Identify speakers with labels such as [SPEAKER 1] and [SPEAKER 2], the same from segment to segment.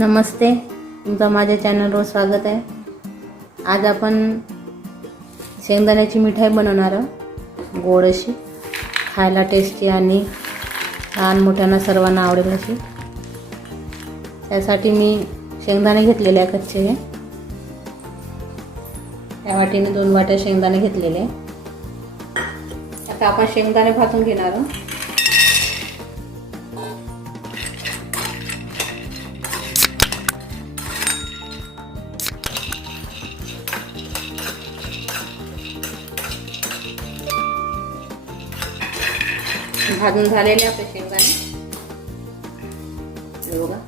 [SPEAKER 1] नमस्ते. तुमचं माझ्या चॅनलवर स्वागत आहे. आज आपण शेंगदाण्याची मिठाई बनवणार आहोत. गोड अशी खायला टेस्टी आणि लहान मोठ्यांना सर्वांना आवडेल अशी. त्यासाठी मी शेंगदाणे घेतलेले आहे कच्चे हे. त्या वाटीने दोन वाट्या शेंगदाणे घेतलेले. आहे. आता आपण शेंगदाणे भाजून घेणार आहोत. भाजून झालेले आपले शेंगदाणे हे बघा.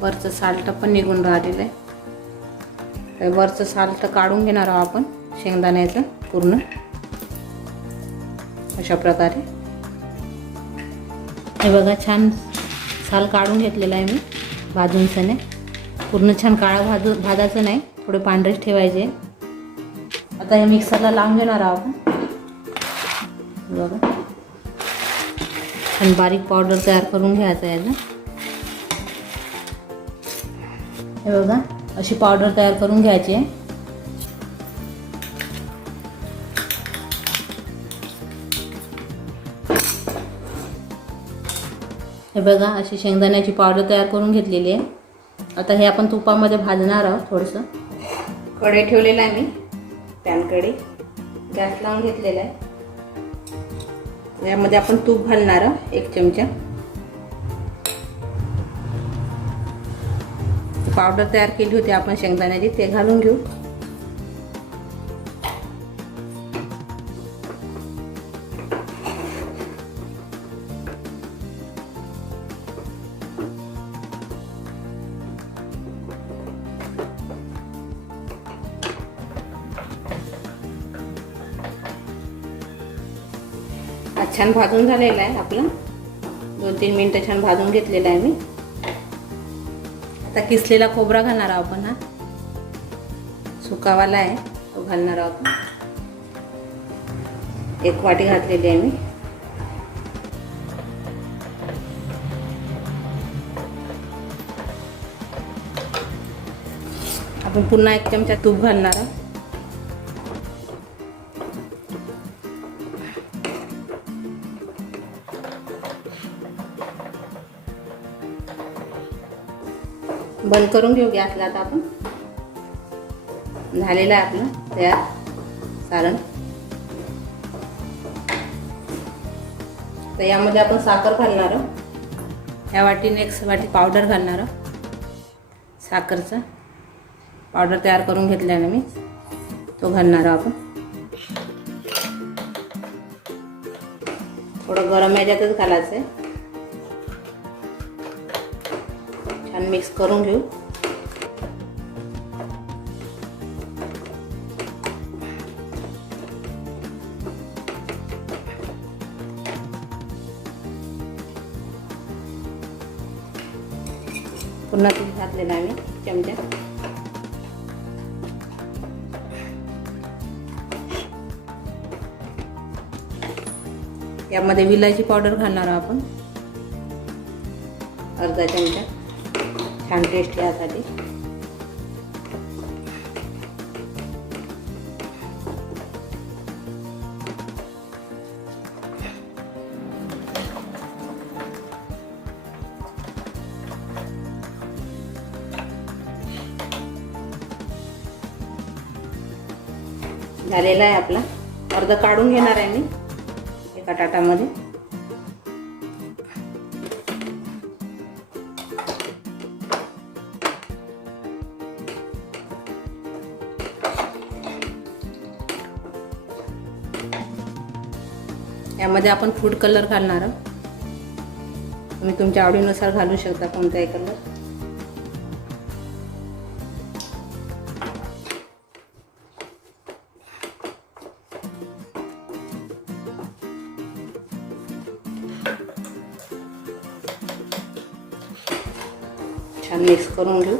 [SPEAKER 1] वरचं साल्ट पण निघून राहिलेलं आहे. तर वरचं साल्ट काढून घेणार आहोत आपण शेंगदाण्याचं पूर्ण. अशा प्रकारे. हे बघा छान साल काढून घेतलेलं आहे मी भाजून सने पूर्ण छान काळा भाजू भाजायचं नाही थोडे पांढरेच ठेवायचे. आता हे मिक्सरला लावून घेणार आहोत आपण. बघा. छान बारीक पावडर तयार करून घ्यायचं याचा हे बघा अशी पावडर तयार करून घ्यायची आहे. हे बघा अशी शेंगदाण्याची पावडर तयार करून घेतलेली आहे. आता हे आपण तुपामध्ये भाजणार आहोत थोडंसं. कढई ठेवलेलं आहे मी पॅन कढई गॅस लावून घेतलेला आहे. यामध्ये आपण तूप घालणार एक चमचा. पावडर तयार केली होती आपण शेंगदाण्याची ते घालून घेऊ. छान भाजून झालेला आहे आपलं. दोन तीन मिनटं छान भाजून घेतलेलं आहे मी. आता किसलेला खोबरा घालणार आहोत आपण हा. सुकावाला आहे. तो घालणार आहोत आपण. एक वाटी घातलेली आहे मी. आपण पुन्हा एक चमचा तूप घालणार आहोत. बंद करून घेऊ गॅसला आता आपण. झालेलं आहे आपलं तयार. सारण. तर यामध्ये आपण साखर घालणार आहोत. या वाटीने एक वाटी पावडर घालणार आहोत. साखरचा. पावडर तयार करून घेतल्याने मी तो घालणार आहोत आपण. थोडं गरम याच्यातच घालायचं आहे. छान मिक्स करून घेऊ. पुन्हा तूप घातलेलं आहे चमच्या यामध्ये विलायची पावडर घालणार आपण. अर्धा चमचा. छान टेस्ट यासाठी. झालेला आहे आपला. अर्ध काढून घेणार आहे मी एका टाटामध्ये यामध्ये आपण फूड कलर घालणार आहोत. तुम्ही तुमच्या आवडीनुसार घालू शकता कोणताही कलर छान मिक्स करून घेऊ.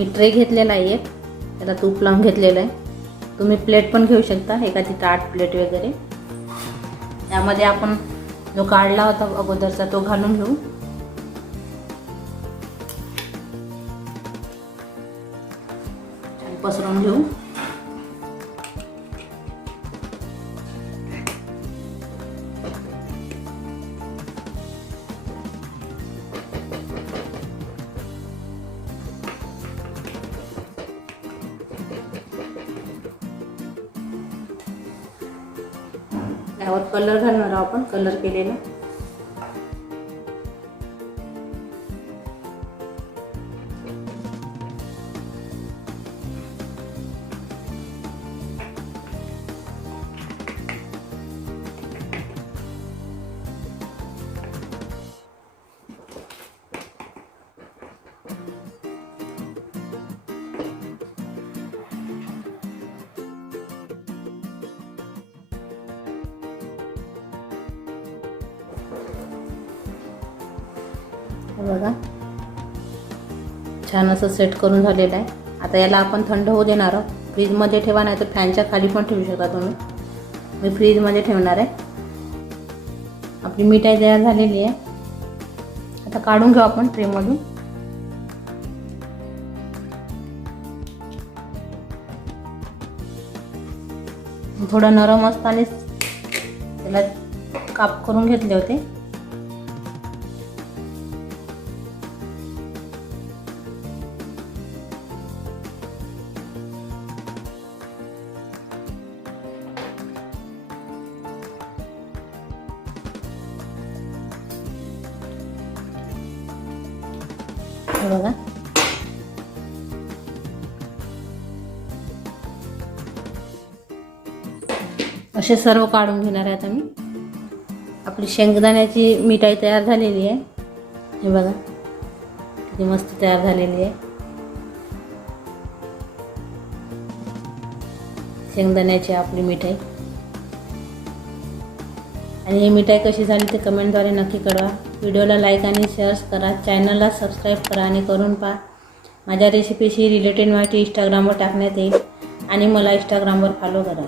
[SPEAKER 1] मी ट्रे घेतलेला आहे एक. त्याला तूप लावून घेतलेलं आहे. तुम्ही प्लेट पण घेऊ शकता एखादी ताट प्लेट वगैरे. त्यामध्ये आपण जो काढला होता अगोदरचा तो घालून घेऊ. पसरून पसरवून घेऊ. त्यावर कलर घालणार आपण. कलर केलेला. बघा. छान असं सेट करून झालेलं आहे. आता याला आपण थंड होऊ देणार आहोत. फ्रीजमध्ये ठेवा नाही तर फॅनच्या खाली पण ठेवू शकता तुम्ही. मी फ्रीजमध्ये ठेवणार आहे. आपली मिठाई तयार झालेली आहे. आता काढून घेऊ आपण ट्रेमधून थोडं नरम असतानाच त्याला काप करून घेतले होते. हे बघा. असे सर्व काढून घेणार आहे आता मी आपली शेंगदाण्याची मिठाई तयार झालेली आहे. हे बघा किती मस्त तयार झालेली आहे. शेंगदाण्याची आपली मिठाई. आणि ही मिठाई कशी झाली ते कमेंटद्वारे नक्की कळवा. व्हिडिओला लाईक आणि शेअर्स करा. चॅनलला सबस्क्राईब करा आणि करून पहा. माझ्या रेसिपीशी रिलेटेड माहिती इंस्टाग्रामवर टाकण्यात येईल. आणि मला इंस्टाग्रामवर फॉलो करा.